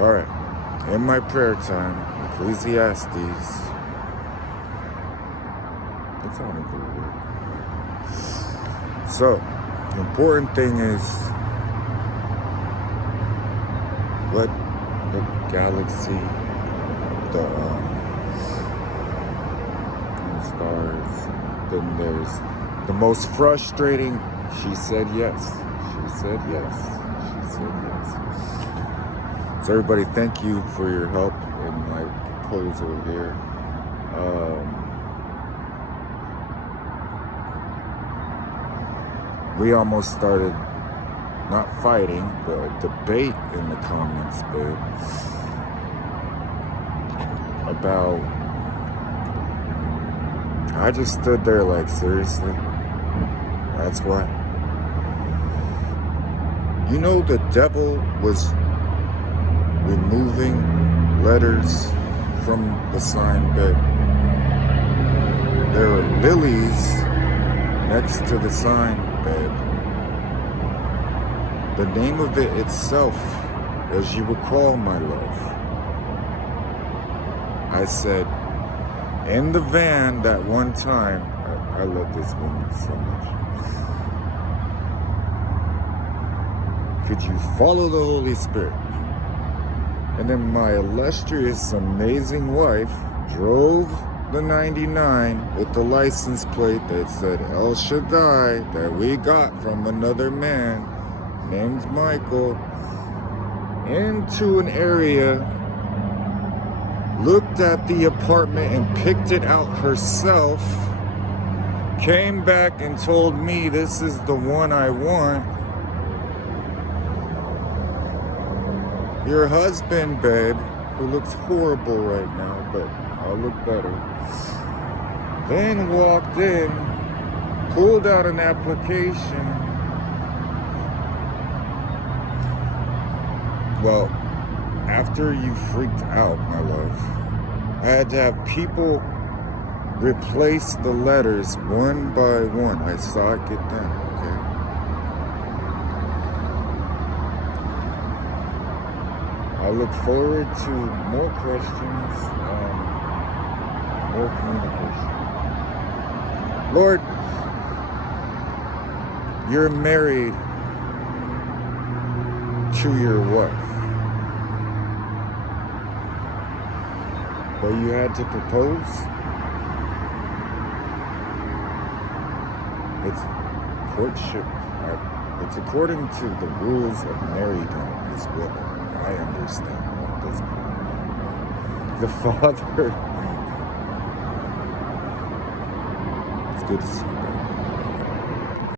All right. In my prayer time, Ecclesiastes. It's on a good word. So, the important thing is what the galaxy, the stars. Then there's the most frustrating. She said yes. She said yes. She said yes. So everybody, thank you for your help in my proposal here. We almost started not fighting, but a debate in the comments, babe, about. I just stood there like, seriously? That's what? You know, the devil was removing letters from the sign bed. There are lilies next to the sign bed. The name of it itself, as you recall, my love, I said, in the van that one time, I love this woman so much. Could you follow the Holy Spirit? And then my illustrious, amazing wife drove the 99 with the license plate that said El Shaddai that we got from another man named Michael into an area, looked at the apartment and picked it out herself, came back and told me this is the one I want. Your husband, babe, who looks horrible right now, but I'll look better, then walked in, pulled out an application. Well, after you freaked out, my love, I had to have people replace the letters one by one. I saw it get done, okay? I look forward to more questions and more communication. Lord, you're married to your wife, but you had to propose. It's courtship. It's according to the rules of marriedom, is what I understand at this point. The father. It's good to see you.